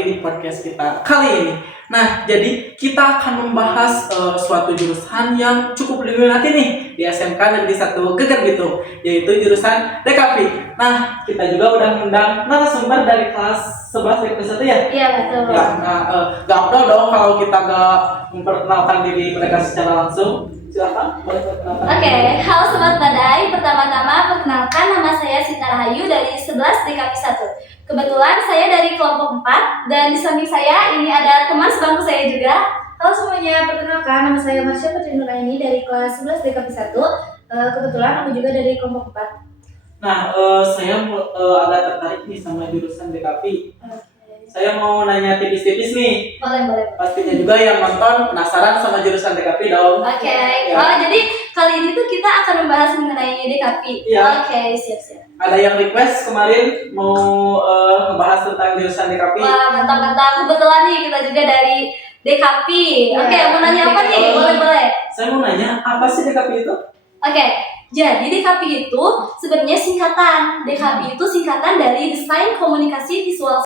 lagi di podcast kita kali ini. Nah, jadi kita akan membahas suatu jurusan yang cukup diminati nih di SMK Negeri 1 Geger gitu, yaitu jurusan DKV. Nah, kita juga udah mengundang narasumber dari kelas 11 DKV 1 ya? Iya, betul. Ya, gak perlu dong kalau kita gak memperkenalkan diri mereka secara langsung. Silakan, boleh perkenalkan. Oke, halo Sobat Badai. Pertama-tama perkenalkan, nama saya Sinta Rahayu dari 11 DKV 1. Kebetulan saya dari kelompok 4 dan di samping saya ini ada teman sebangku saya juga. Halo semuanya, perkenalkan nama saya Marsha Putri Nuraini dari kelas 11 DKV 1. Kebetulan aku juga dari kelompok 4. Nah, saya agak tertarik nih sama jurusan DKV. Saya mau nanya tipis-tipis nih. Boleh. Pastinya juga yang nonton penasaran sama jurusan DKV dong. Oke. Ya. Oh, jadi kali ini tuh kita akan membahas mengenai DKV. Iya. Oke, siap. Ada yang request kemarin mau ngebahas tentang jurusan DKV. Wah, mantap. Kebetulan nih kita juga dari DKV. Oke, Ya, mau nanya apa nih? Boleh. Saya mau nanya, apa sih DKV itu? Oke, jadi DKV itu sebenarnya singkatan. DKV itu singkatan dari Desain Komunikasi Visual.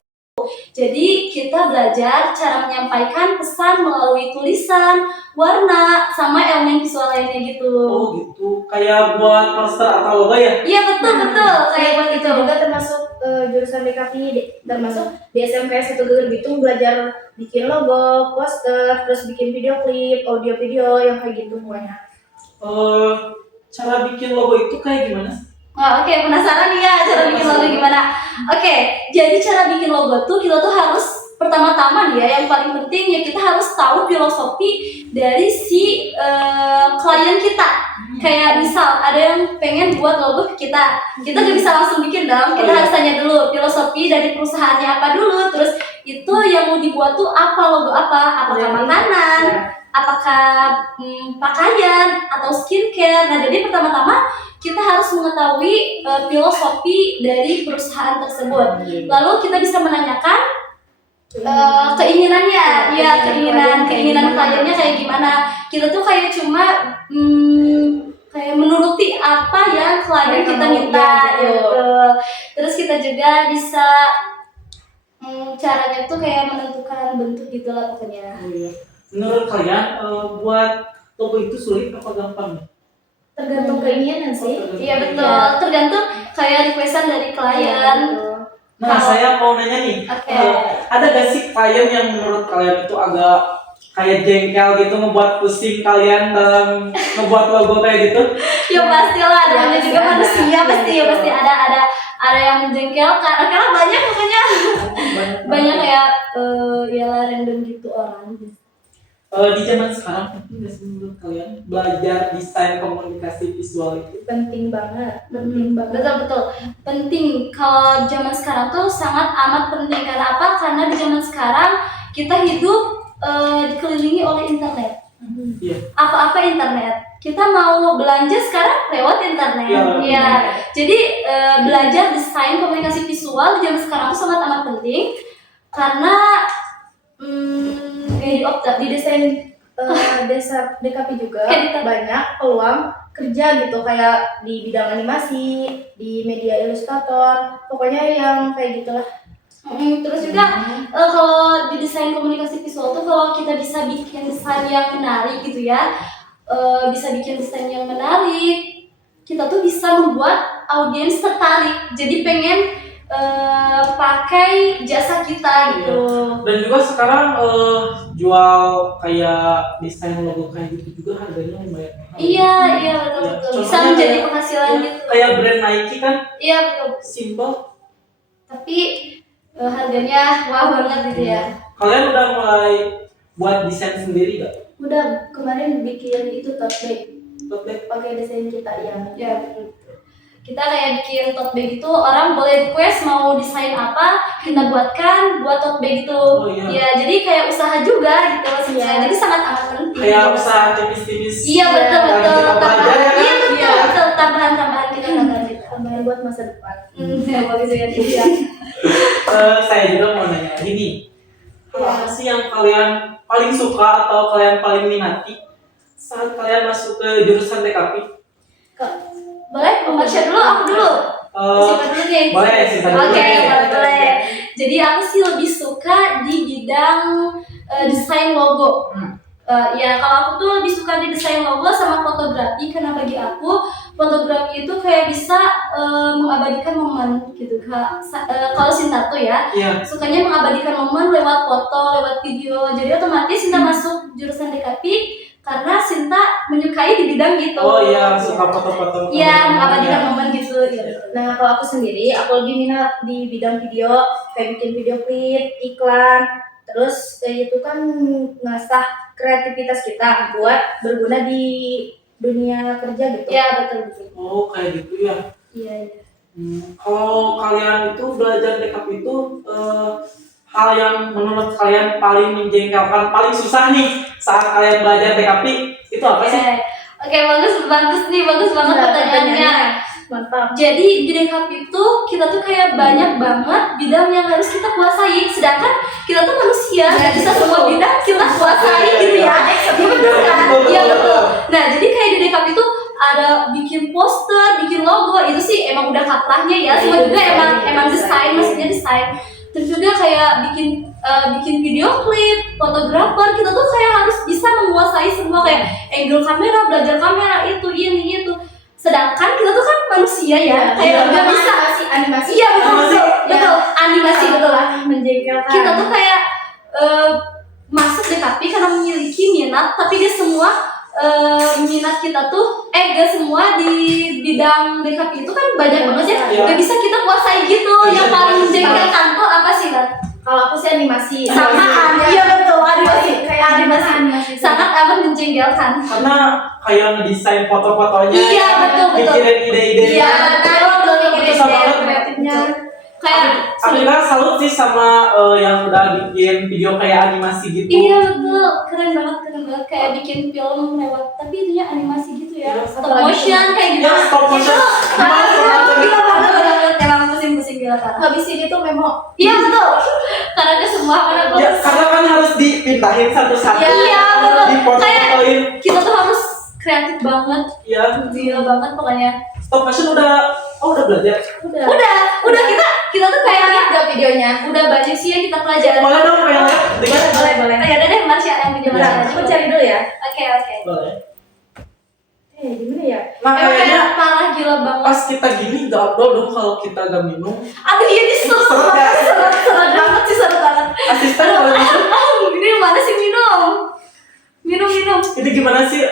Jadi kita belajar cara menyampaikan pesan melalui tulisan, warna, sama elemen visual lainnya gitu. Oh gitu, kayak buat poster atau logo ya? Iya betul, kayak buat itu itu. juga termasuk jurusan DKV, termasuk di SMK 1 Geger Bitung belajar bikin logo, poster, terus bikin video klip, audio video yang kayak gitu semuanya. Cara bikin logo itu kayak gimana? Oke, penasaran nih ya cara bikin logo gimana? Oke, jadi cara bikin logo tuh kita tuh harus pertama-tama nih ya, yang paling penting ya kita harus tahu filosofi dari si klien kita. Kayak misal ada yang pengen buat logo ke kita gak bisa langsung bikin dong. Kita harus tanya dulu filosofi dari perusahaannya apa dulu, terus itu yang mau dibuat tuh apa, logo apa? Apakah makanan, apakah pakaian atau skincare. Nah, jadi pertama-tama kita harus mengetahui filosofi dari perusahaan tersebut. Lalu kita bisa menanyakan keinginannya, ya keinginan kliennya kayak gimana. Kita tuh kayak cuma kayak menuruti apa yang klien kita minta gitu. Terus kita juga bisa caranya tuh kayak menentukan bentuk gitu lah pokoknya. Oh, iya. Menurut kalian buat logo itu sulit apa gampang? Tergantung keinginan sih. Iya betul, tergantung kayak requestan dari klien. Nah, saya mau nanya nih, Oke. ada gak sih klien yang menurut kalian itu agak kayak jengkel gitu, ngebuat pusing kalian dalam ngebuat logo kayak gitu? Ya pastilah, namanya juga pasti manusia, ada. pasti ada yang menjengkelkan karena banyak makanya banyak kayak ya random gitu orang. Di zaman sekarang penting gak sih menurut kalian belajar desain komunikasi visual itu? Penting banget. Betul penting. Kalau zaman sekarang tuh sangat amat penting. Karena apa? Karena di zaman sekarang kita hidup dikelilingi oleh internet. Iya. Apa-apa internet. Kita mau belanja sekarang lewat internet. Iya. Ya. Jadi belajar desain komunikasi visual di zaman sekarang tuh sangat amat penting karena Di desain desa DKV juga banyak peluang kerja gitu, kayak di bidang animasi, di media ilustrator, pokoknya yang kayak gitulah. Terus juga kalau di desain komunikasi visual tuh kalau kita bisa bikin desain yang menarik gitu ya, kita tuh bisa membuat audiens tertarik, jadi pengen pakai jasa kita gitu. Dan juga sekarang jual kayak desain logo kayak gitu juga harganya lumayan mahal. Iya betul. Bisa Contohnya menjadi kayak- penghasilan gitu. Kayak brand Nike kan Iya betul. simple. Tapi harganya wah banget gitu ya. Kalian udah mulai buat desain sendiri gak? Udah kemarin bikin itu tote bag Tote bag? pakai desain kita ya. Ya betul. Kita kayak bikin tote bag itu, orang boleh request mau desain apa, kita buatkan buat tote bag itu. Oh, iya. Ya, jadi kayak usaha juga gitu maksudnya. Iya. Jadi sangat amat penting. Kayak usaha tipis-tipis. Iya betul. Lagi kita belajar ya kan? Iya betul. Tambahan kita Tambahan buat masa depan. Ya bagus ya. Iya. Saya juga mau nanya gini, apa sih yang kalian paling suka atau kalian paling minati saat kalian masuk ke jurusan DKV? Boleh, Mbak Syah dulu, aku dulu. Siapa dulu nih? Boleh, siapa dulu Oke, nih? boleh. Jadi aku sih lebih suka di bidang desain logo. Ya kalau aku tuh lebih suka di desain logo sama fotografi, karena bagi aku fotografi itu kayak bisa mengabadikan momen gitu Kak. Kalau Sinta tuh ya Iya. sukanya mengabadikan momen lewat foto, lewat video. Jadi otomatis Sinta masuk jurusan DKP karena Sinta menyukai di bidang gitu. Oh iya, suka foto-foto. Iya, mengabadikan momen gitu. Nah, kalau aku sendiri, aku lebih minat di bidang video, kayak bikin video klip, iklan, terus itu kan ngasah kreativitas kita buat berguna di dunia kerja gitu. Iya, betul. Oh, kayak gitu ya. Iya. Kalau kalian itu belajar DKP itu hal yang menurut kalian paling menjengkelkan, paling susah nih saat kalian belajar DKP itu apa sih? Oke, bagus banget pertanyaannya. Mantap. Jadi di DKP itu kita tuh kayak banyak banget bidang yang harus kita kuasai. Sedangkan kita tuh manusia, nggak bisa semua bidang kita kuasai gitu ya. Iya betul kan? Iya betul. Nah jadi kayak di DKP itu ada bikin poster, bikin logo, itu sih emang udah kaprahnya ya. Semua juga emang desain, maksudnya desain. Terus juga kayak bikin video klip, fotografer, kita tuh kayak harus bisa menguasai semua kayak angle kamera, belajar kamera, itu ini itu. Sedangkan kita tuh kan manusia ya, kayak nggak bisa animasi. Iya betul, animasi betul lah. Menjengkelkan. Kita tuh kayak masuk DKP karena memiliki minat, tapi dia semua minat kita tuh gak semua di bidang DKP itu kan banyak banget ya, Iya. gak bisa kita kuasai gitu. Yang paling menjengkelkan tuh apa sih Lan? Kalau aku sih animasi. Samaan, iya betul, animasi. Animasi. Sangat amat menjengkelkan. Karena kayak ngedesain foto-fotonya, Iya, betul. mikirin ide-ide. Iya, betul bikin Susah banget. kreatifnya. Kayak Aku juga salut sih sama yang udah bikin video kayak animasi gitu. iya betul, keren banget kayak bikin film lewat, tapi itunya animasi gitu ya, Iya, stop motion kayak gitu. Ya, stop motion. Gila banget, emang pusing gila kan. Habis ini tuh memo. Iya betul, karena ke semua mana Ya, karena kan harus dipindahin satu-satu. Iya betul, Dipotong-potongin. kita tuh harus kreatif banget, Iya. gila banget pokoknya. Stop motion udah belajar. Udah kita tuh kayak Ada videonya. udah banyak sih yang kita pelajari. Boleh dong yang lihat. Boleh. Ya udah deh, Marsha yang video Iya. Marsha. Aku cari dulu ya. Oke. Boleh. Gimana ya? Nah, kayaknya Kayak parah gila banget. pas kita gini gak upload dong kalau kita gak minum. Aduh iya ini seru Seru banget, ya? seru banget. Asisten boleh masuk. Ini mana sih minum? Ini gimana sih?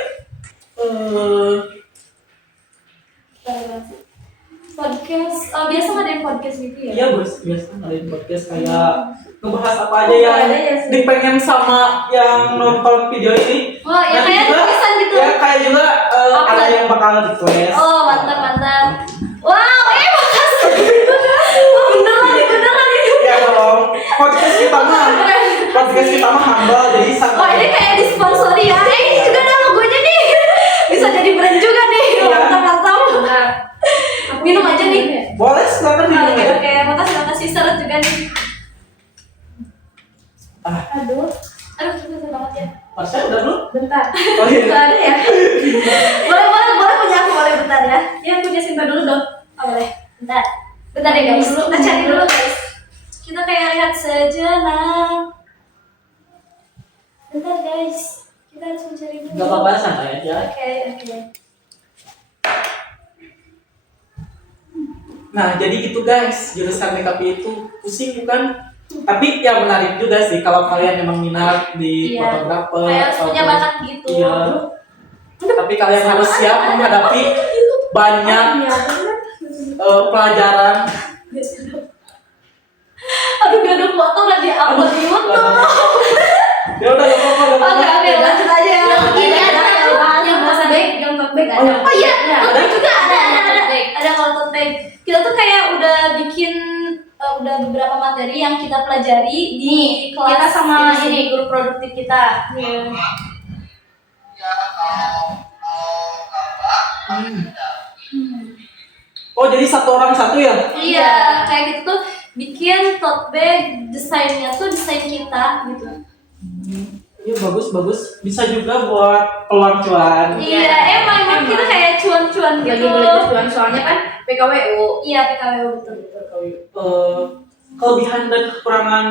Podcast, biasa ngadain podcast gitu ya? Iya bos, biasa ngadain podcast kayak ngebahas apa aja yang Ada ya sih. dipengen sama yang nonton video ini. Oh ya Nanti kayak juga- tulisan gitu. Ya kayak juga Apa? ada yang bakal request. Oh mantap. Wow, makasih. Wah, beneran ini. Ya tolong podcast kita mah humble jadi sangat. Oh ini kayak disponsori ya? Ini juga ada logonya nih. Bisa jadi brand juga nih. Iya. Mantap. Minum aja nih. Boleh silakan minum ya. Oke, makasih seru juga nih. Aduh, Susah banget ya. Pasnya udah dulu. bentar. Oh iya. Nggak ada ya? Boleh punya aku, boleh bentar ya. Ya punya Sinta dulu dong. Oh boleh. Bentar deh guys. Kita cari dulu guys. Kita kayak lihat sejenak. Bentar guys. Kita harus mencari dulu. Gak apa-apa santai aja. Oke. Nah jadi gitu guys, jurusan DKP itu pusing bukan? Tapi ya menarik juga sih kalau kalian emang minat di Iya. fotografer. Kayak harus punya ataupun- bakat gitu. Iya. Tapi kalian harus siap menghadapi banyak pelajaran. Aduh gak ada foto udah di-upload di YouTube. Ya udah gak apa-apa. Oke, lanjut aja ya. Ini ada yang tote bag ada. Oh iya, tote bag juga ada. Ada kalau tote bag. Kita tuh kayak udah bikin udah beberapa materi yang kita pelajari di kelas Kita sama ini. ini guru produktif kita. Iya. Oh jadi satu orang satu ya? Iya, kayak gitu tuh bikin tote bag, desainnya tuh desain kita gitu. Iya bagus. Bisa juga buat peluang cuan. Iya, emang kita kayak cuan-cuan berjuang lagi gitu. boleh berjuang soalnya kan PKWU. Iya, PKWU betul. Kelebihan dan kekurangan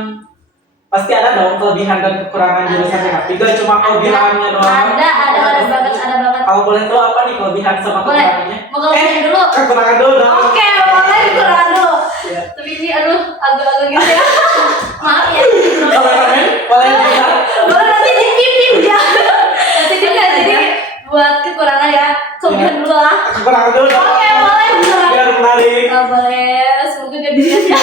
pasti ada dong, kelebihan dan kekurangan jurusan TKP. Gak cuma kelebihannya doang. Ada banget. Kalau boleh tahu apa nih kelebihan sama Boleh. kekurangannya? Mau kelebihan dulu? Kekurangan dulu dong. Oke, boleh kekurangan dulu. Iya. Tapi ini agak-agak gitu ya. Maaf ya. Kameramen, boleh dilihat. Boleh nanti dipipin ya. Nanti juga jadi buat kekurangan ya. Kelebihan dulu lah. Kekurangan dulu dong. Oke, boleh kekurangan. Biar menarik. Boleh, semoga gak dilihat ya.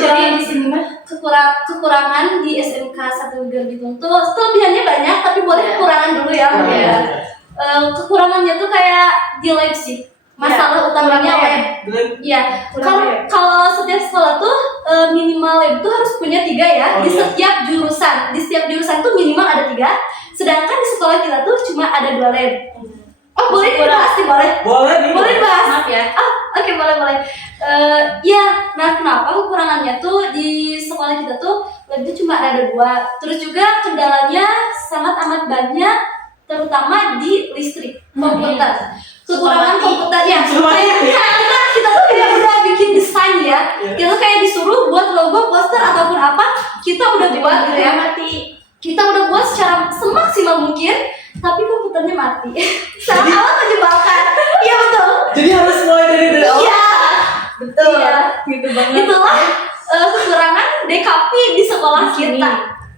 Jadi di sini mah kekurangan di SMK 1 Garbitung tuh kelebihannya banyak, tapi boleh kekurangan dulu ya. Iya. Kekurangannya tuh kayak di lab sih. Masalah utamanya lab. Iya, kalau setiap sekolah tuh minimal lab tuh harus punya 3 ya. Oh, Di iya. setiap jurusan, tuh minimal ada 3. Sedangkan di sekolah kita tuh cuma ada 2 lab. Oh, boleh dibahas sih, boleh. Boleh nih. Boleh dibahas. Maaf ya. Oke, boleh. Ya, nah kenapa kekurangannya tuh di sekolah kita tuh labnya cuma ada 2. Terus juga kendalanya sangat amat banyak, terutama di listrik komputer. Kekurangan komputernya. Kayak kita tuh kayak udah bikin desain ya. Iya. Kita tuh kayak disuruh buat logo, poster ataupun apa, kita udah buat gitu ya. Kita udah buat secara semaksimal mungkin, tapi komputernya mati. Sangat amat menyebalkan. Iya betul. Jadi harus mulai dari awal. Iya. Betul. Iya. Gitu banget. Itulah kekurangan DKP di sekolah kita.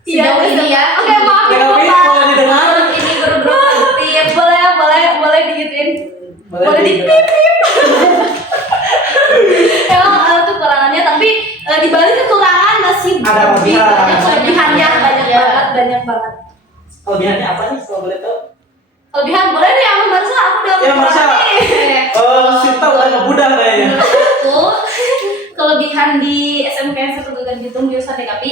Sejauh ini ya. Oke, maaf ya, Tapi Bapak. boleh didengar. Ini guru-guru produktif. Boleh digituin. Boleh Boleh dipipip. Emang kekurangannya, tapi di balik kekurangan masih Ada kelebihan. kelebihannya banyak Iya. banget. Kelebihannya apa nih kalau boleh tahu? Kelebihan boleh deh sama Marsha, aku udah Ya, Marsha. nih. Sinta udah ngebudah kayaknya. Menurutku kelebihan di SMK 1 Garbitung jurusan DKP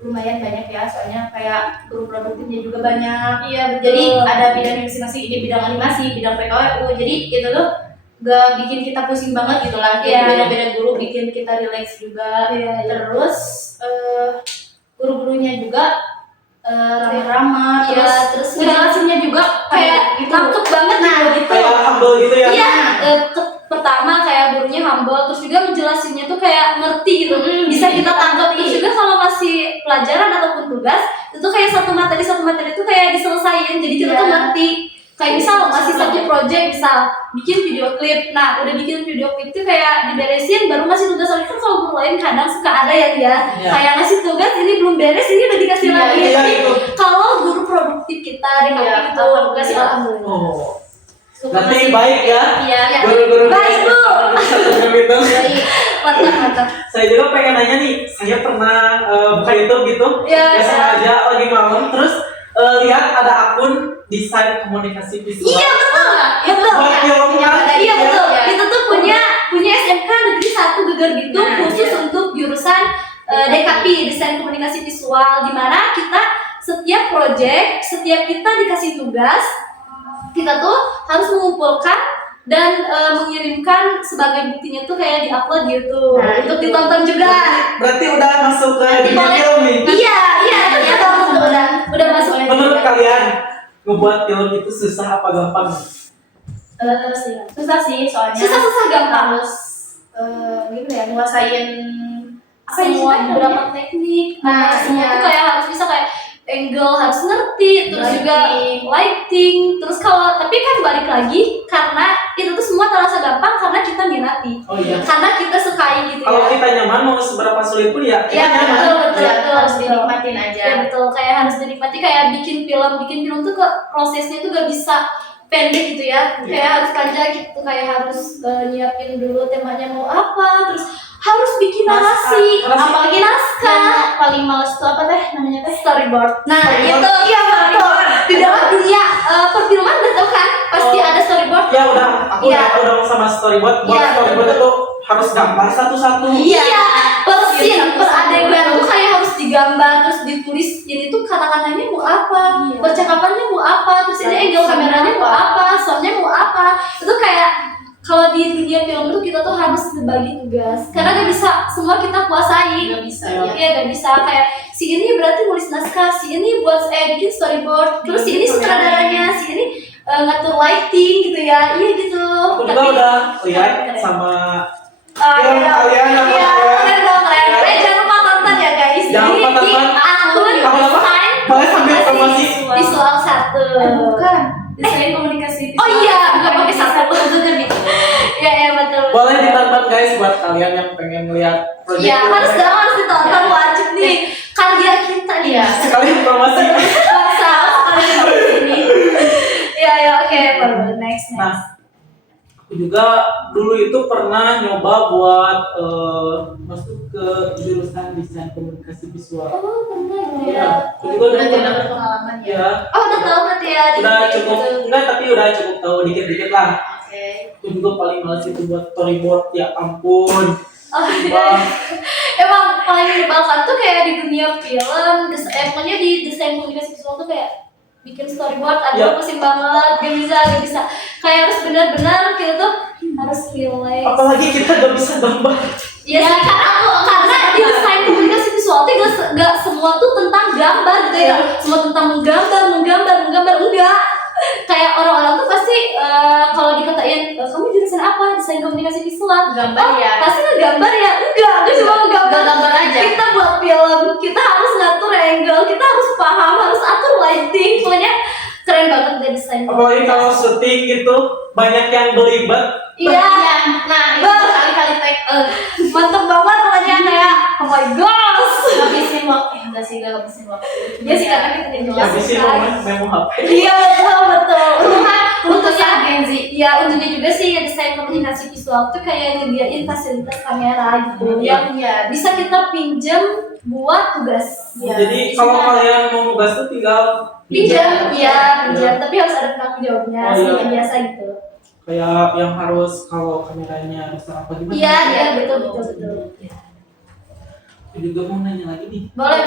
lumayan banyak ya, soalnya kayak guru produktifnya juga banyak. Iya, betul. Jadi ada bidang masing-masing, ini bidang animasi, bidang PKWU. Jadi itu tuh gak bikin kita pusing banget gitu lah. Jadi Iya. beda-beda guru bikin kita relax juga. Iya. Terus guru-gurunya juga ramah-ramah. Iya, terus ngejelasinnya juga kayak gitu. nangkep banget gitu. Kayak humble gitu ya. Iya, pertama kayak gurunya humble, terus juga menjelasinnya tuh kayak ngerti gitu, bisa kita tangkap. Terus juga kalau masih pelajaran ataupun tugas, itu kayak satu materi itu kayak diselesain, jadi kita tuh Iya. ngerti. Kayak misal masih satu project, misal bikin video klip. Nah, udah bikin video klip tuh kayak diberesin, baru ngasih tugas. Soalnya kan kalau guru lain kadang suka ada ya dia, Iya. kayak ngasih tugas ini belum beres, ini udah dikasih Iya, lagi. iya, Tapi itu. kalau guru produktif kita di Iya, kampung itu alhamdulillah. kasih alhamdulillah. Oh. Suka Berarti ngasih- baik ya. Iya. Guru-guru Baik, Bu. gitu. Mantap. Saya juga pengen nanya nih, saya pernah buka YouTube gitu, Iya, ya sengaja lagi malam, terus lihat ada akun desain komunikasi visual. Iya betul. Buat film kan? Iya betul. Iya. Kita tuh punya SMK Negeri 1 Gegerbitung Nah, khusus iya. untuk jurusan DKP, desain komunikasi visual, di mana kita setiap project, setiap kita dikasih tugas, kita tuh harus mengumpulkan dan mengirimkan sebagai buktinya tuh kayak diupload di YouTube Nah, untuk itu. ditonton juga. Berarti udah masuk ke Nanti dunia boleh. film nih. Iya, udah masuk. Menurut kalian ngebuat film itu susah apa gampang? Terus ya. Susah sih soalnya. Susah gampang. Harus gimana ya, nguasain apa ya Semua sih, beberapa teknik, Nah, semua iya. tuh kayak harus bisa kayak angle harus ngerti, terus juga Lighting. lighting, terus kalau tapi kan balik lagi karena itu tuh semua terasa gampang karena kita minati, Oh iya. karena kita sukai gitu Kalau ya. kita nyaman mau seberapa sulit pun ya kita Iya, nyaman. betul, Ya, harus betul. dinikmatin aja. Ya betul, kayak harus dinikmati, kayak bikin film tuh ke prosesnya tuh gak bisa pendek gitu ya, kayak harus panjang gitu, kayak harus nyiapin dulu temanya mau apa, terus harus bikin narasi, Naskah. apalagi naskah. Yang paling males tuh apa teh namanya teh? Storyboard. Nah, Storyboard. itu iya betul. Di dalam dunia perfilman udah tahu kan, pasti Oh. ada storyboard. Ya udah, aku Iya. udah sama storyboard. Buat Iya, storyboard betul. itu harus gambar satu-satu. Iya, per scene, Iya, per satu-satu. adegan tuh kayak harus digambar terus ditulis. Jadi tuh kata-katanya mau apa, Iya. percakapannya mau apa, terus ini angle kameranya mau apa, soundnya mau apa. Itu kayak kalau di dunia film itu kita tuh harus berbagi tugas karena gak bisa semua kita kuasai. Nggak bisa Iya. ya. Iya, gak bisa kayak si ini berarti nulis naskah, si ini buat bikin storyboard, terus si ini sutradaranya, si ini ngatur lighting gitu ya. Iya gitu. Aku juga udah lihat sama film kalian apa Iya, keren dong, keren. Jangan lupa tonton ya guys. Jangan lupa Di tonton. akun Apa-apa? desain Boleh sambil promosi. visual 1. Bukan. Desain komunikasi. Oh iya, nggak pakai satu bener nih. Iya iya betul. Boleh ditonton guys buat kalian yang pengen lihat project. Iya harus dong, harus ditonton, wajib nih. Karya kita nih. Iya. Sekali promosi. Bangsa sekali di sini. Iya iya oke, baru next. Nah, aku juga dulu itu pernah nyoba buat masuk ke jurusan desain komunikasi visual. Oh benar Iya, ya. aku juga Berarti dulu udah pernah. berpengalaman ya. Ya, Oh udah tahu berarti ya. udah dikit-dikit cukup gitu. enggak tapi udah cukup tahu dikit-dikit lah. Oke. Aku juga paling males itu buat storyboard, ya ampun. Oh, Wah, emang paling menyebalkan tuh kayak di dunia film, pokoknya di desain komunikasi visual tuh kayak bikin storyboard, Ya. aduh pusing banget, gak bisa. Kayak harus benar-benar kita tuh harus relax. apalagi kita gak bisa gambar. Iya sih, karena di desain komunikasi visual tuh gak semua tuh tentang gambar gitu ya. Semua tentang menggambar, enggak. Kayak orang-orang tuh pasti kalau dikatain kamu jurusan apa, desain komunikasi visual, Gambar ya. pasti ngegambar ya. Enggak cuma ngegambar. Gambar aja. Kita buat film, kita harus ngatur angle, kita harus paham, harus atur lighting. Pokoknya keren banget deh desain. Apalagi kalau syuting gitu banyak yang belibet. Iya, Nah, itu Bang. kali-kali take mantep banget pokoknya kayak oh my gosh. ngabisin waktu. Enggak sih, enggak ngabisin waktu. Ya sih karena kita tidak jelas. Habis itu memo HP. Iya betul. Untungnya Gen Z. Ya untungnya juga sih ya desain komunikasi visual tuh kayak nyediain fasilitas kamera gitu yang Iya. bisa kita pinjam buat tugas. Iya. Jadi kalau kalian mau nugas tuh tinggal Pinjam, Iya. pinjam. Tapi harus ada penanggung jawabnya, Oh, iya. seperti biasa gitu. Kayak yang harus kalau kameranya rusak apa gimana? Iya betul. Aku juga mau nanya lagi nih. Boleh.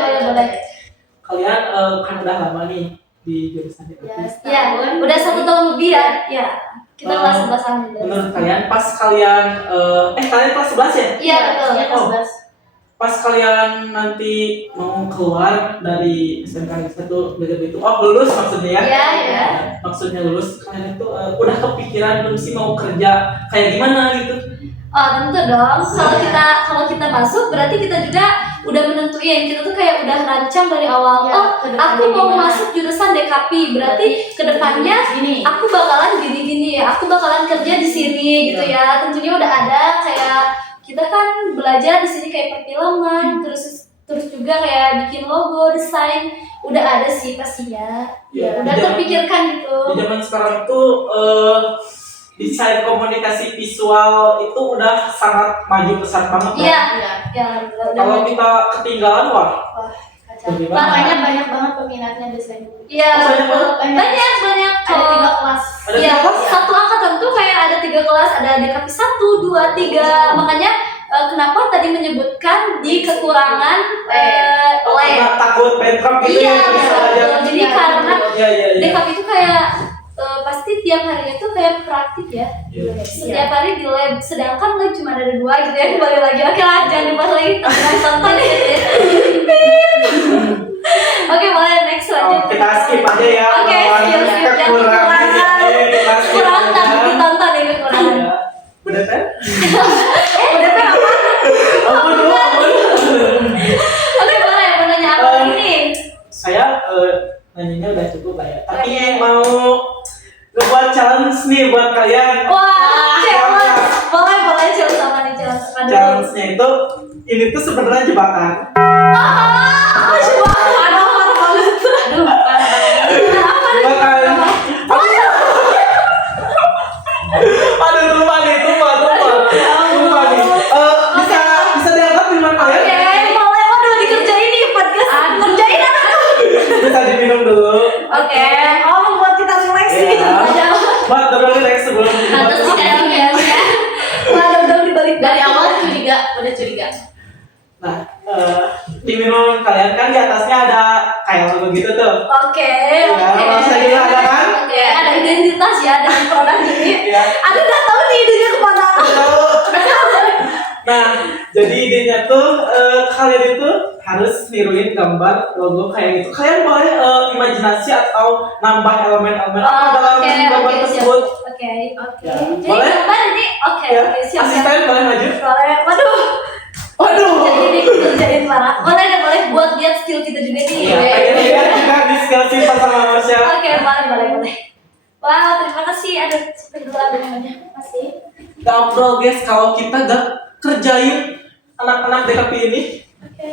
Kalian kan udah lama nih di jurusan itu. Ya, Iya, udah 1 tahun lebih ya. Ya, kita kelas 11 tahun. Menurut kalian pas kalian kalian kelas 11 ya? Iya betul. Iya, kelas Oh. 11. Pas kalian nanti mau keluar dari SMK itu begitu lulus maksudnya ya? Iya. Maksudnya lulus kalian itu udah kepikiran belum sih mau kerja kayak gimana gitu? Oh tentu dong. Kalau kita masuk berarti kita juga udah menentuin. Kita tuh kayak udah rancang dari awal. Ya, Oh kedepannya aku mau gimana? masuk jurusan DKP. Berarti kedepannya Gini. aku bakalan gini. Aku bakalan kerja di sini gitu ya. Tentunya udah ada kayak kita kan belajar di sini kayak perfilman, terus juga kayak bikin logo, desain, udah ada sih pastinya. Ya, Udah di terpikirkan gitu. zaman sekarang tuh desain komunikasi visual itu udah sangat maju pesat banget. Iya. Iya. Ya, udah Kalau maju. kita ketinggalan wah. Wah, kacau. Bagaimana? Makanya banyak peminatnya desain. Iya, Oh, banyak betul. banget. banyak. Ada 3 kelas. Ada Iya, 3 kelas? satu angkatan tuh kayak ada 3 kelas, ada DKP 1, 2, 3. Makanya kenapa tadi menyebutkan di kekurangan lab. Takut bankrupt gitu Iya, ya, bisa betul. aja. Jadi Iya, karena Iya. DKP itu kayak pasti tiap harinya tuh kayak praktik ya. Iya. Setiap hari di lab, sedangkan lab cuma ada 2 gitu ya. Kembali lagi, oke lah, jangan dibahas lagi. Tonton gitu ya. Oke, boleh next Oh, lanjut. kita skip aja ya. Oke, skip. Yang Kekurangan. Kita skip Kurang aja. tapi ditonton ya kekurangan. Iya. Udah kan? Udah kan apa? Ampun. Oke, boleh mau nanya apa lagi nih? Saya nanyanya udah cukup lah ya. Tapi Oke. mau ngebuat challenge nih buat kalian. Wah, challenge. Boleh challenge sama nih challenge apa dulu? Challenge-nya itu ini tuh sebenarnya jebakan. Coba aduh parah banget. Aduh, parah banget. Jebakan. Aduh, lupa nih. Lupa nih. Bisa diangkat dengan kalian? Oke, boleh waduh dikerjain nih podcast. Kerjain apa? Bisa diminum dulu. Oke, membuat kita relax nih. Iya. Buat double relax sebelum Atas dibuat. tidak ya. Wah, udah dibalik Dari awal udah curiga. Nah, diminum kalian kan di atasnya ada kayak logo gitu tuh. Oke. Ya, bisa dilihat ada kan? Oke, ada identitas ya dari produk ini. Ya. Aku udah tahu nih idenya kemana. Tahu. Nah, jadi idenya tuh kalian itu harus niruin gambar logo kayak gitu. Kalian boleh imajinasi atau nambah elemen-elemen apa dalam gambar tersebut. Oke. Ya, Jadi boleh? gambar ini oke, Ya, siap. asisten boleh maju. Boleh. Waduh. Jadi ini kerjain parah. Boleh buat lihat skill kita juga nih. Iya, pengen lihat juga diskusi sama Marsha. Oke, boleh. Wow, terima kasih. Aduh, seperti dulu ada namanya. Terima kasih. Gak afdol guys kalau kita gak kerjain anak-anak DKP ini. Oke,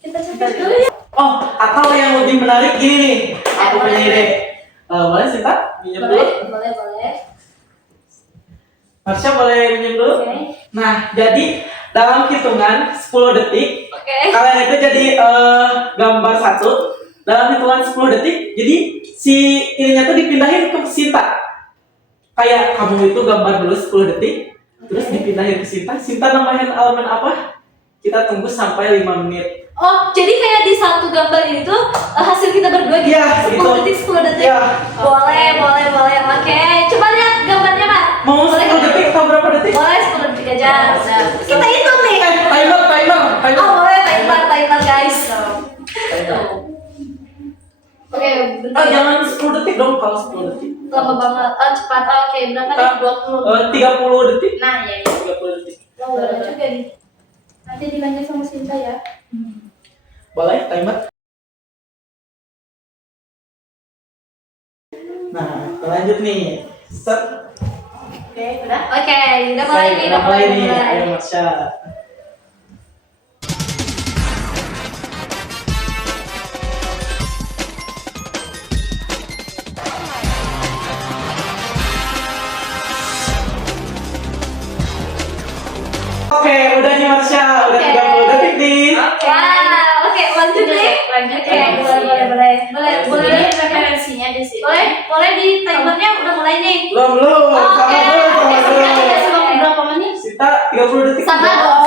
kita coba dulu ya. Oh, atau yang lebih menarik gini nih. Aku punya ide. Boleh sih, Tak? Minjem dulu. Boleh. Marsha boleh minjem dulu? Oke. Nah, jadi dalam hitungan 10 detik, Oke. kalian itu jadi gambar satu. Dalam hitungan 10 detik, jadi si ininya tuh dipindahin ke Sinta. Kayak kamu itu gambar dulu 10 detik, terus dipindahin ke Sinta. Sinta nambahin elemen apa? Kita tunggu sampai 5 menit. Oh, jadi kayak di satu gambar itu hasil kita berdua gitu. Iya, 10 gitu. detik, 10 detik. Iya. Boleh. Oke, coba lihat gambarnya, Pak. Mau Boleh 10 detik atau berapa detik? Boleh 10 detik aja. Kita hitung nih. Timer. Oh, boleh timer guys. Oke, bentar. Jangan 10 detik dong kalau 10 detik. Lama banget. Cepat. Oke, berapa nih? 20. 30 detik. Nah, ya. 30 detik. Boleh juga nih. Nanti dilanjut sama Sinta ya. Boleh timer. Nah, lanjut nih. Set. Oke, udah mulai nih. Udah mulai nih. Ayo Marsha. Oke, udah nih Marsha. Udah 30 detik nih. Wow, oke, lanjut nih. Oke, boleh referensinya di sini. Boleh di timernya udah mulai nih. Belum. Oke, Sama sampai berapa menit? Sita 30 detik. Sama dong.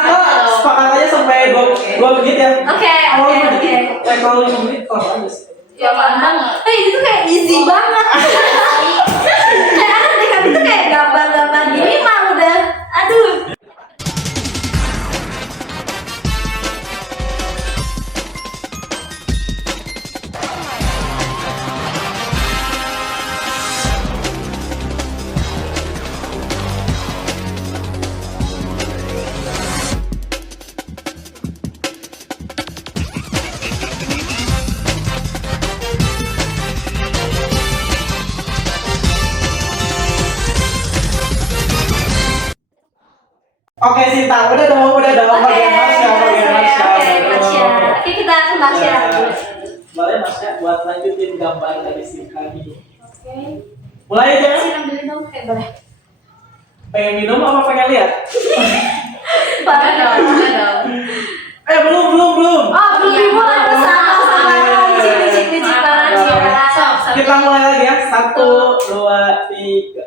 Kita sepakat aja sampai 2 menit ya. Oke. Kalau 5 menit kalau habis. Ya banget. Itu kayak easy banget. Kayak anak dekat itu kayak gambar-gambar gini mah udah. Aduh. Oke Sinta, udah dong. Bagian Marsha. Oke, kita ke Marsha. Boleh Marsha buat lanjutin gambar dari Sinta nih. Oke. Mulai aja. Ambilin dong. Oke, boleh. Pengen minum apa pengen lihat? Parah dong. Belum. Oh, belum dimulai. Sama. Cik parah. Kita mulai lagi ya. 1, 2, 3.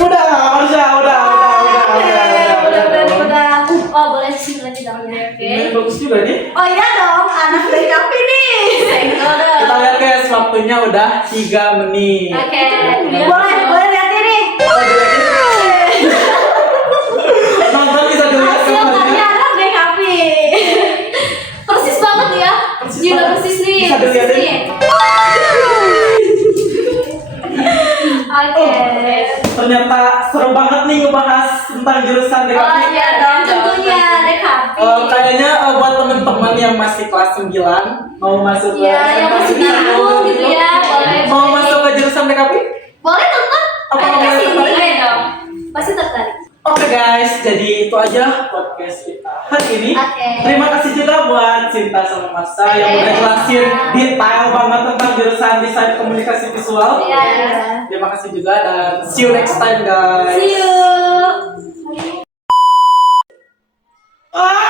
Udah, Marsha, udah. Oh, boleh sih lagi dalamnya. Ini bagus juga nih. Oh iya dong, anak dari kafe nih. Kita lihat guys, waktunya udah 3 menit. Oke, boleh lihat ini. Nonton bisa dilihat Hasil gambarnya. karya anak dari kafe. Persis banget ya. Gila persis nih. Bisa dilihatin. Oke. Ternyata seru banget nih ngebahas tentang jurusan DKP. Oh iya dong, tentunya DKP. Kayaknya buat temen-temen yang masih kelas 9 mau masuk ke Iya, yang masih bingung gitu ya. mau masuk ke jurusan DKP? Boleh tonton? Apa Ayo boleh kasih tertarik? ini dong. Pasti tertarik. Oke guys, jadi itu aja podcast kita hari ini. Oke. Terima kasih juga buat Sinta sama Marsha yang udah jelasin detail banget tentang jurusan desain komunikasi visual. Iya. Terima kasih juga dan see you next time guys. See you. Ah!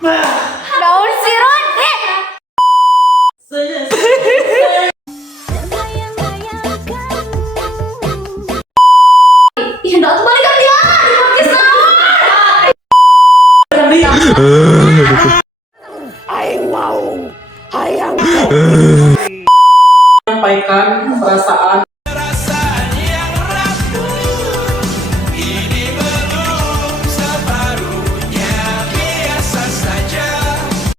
Nah,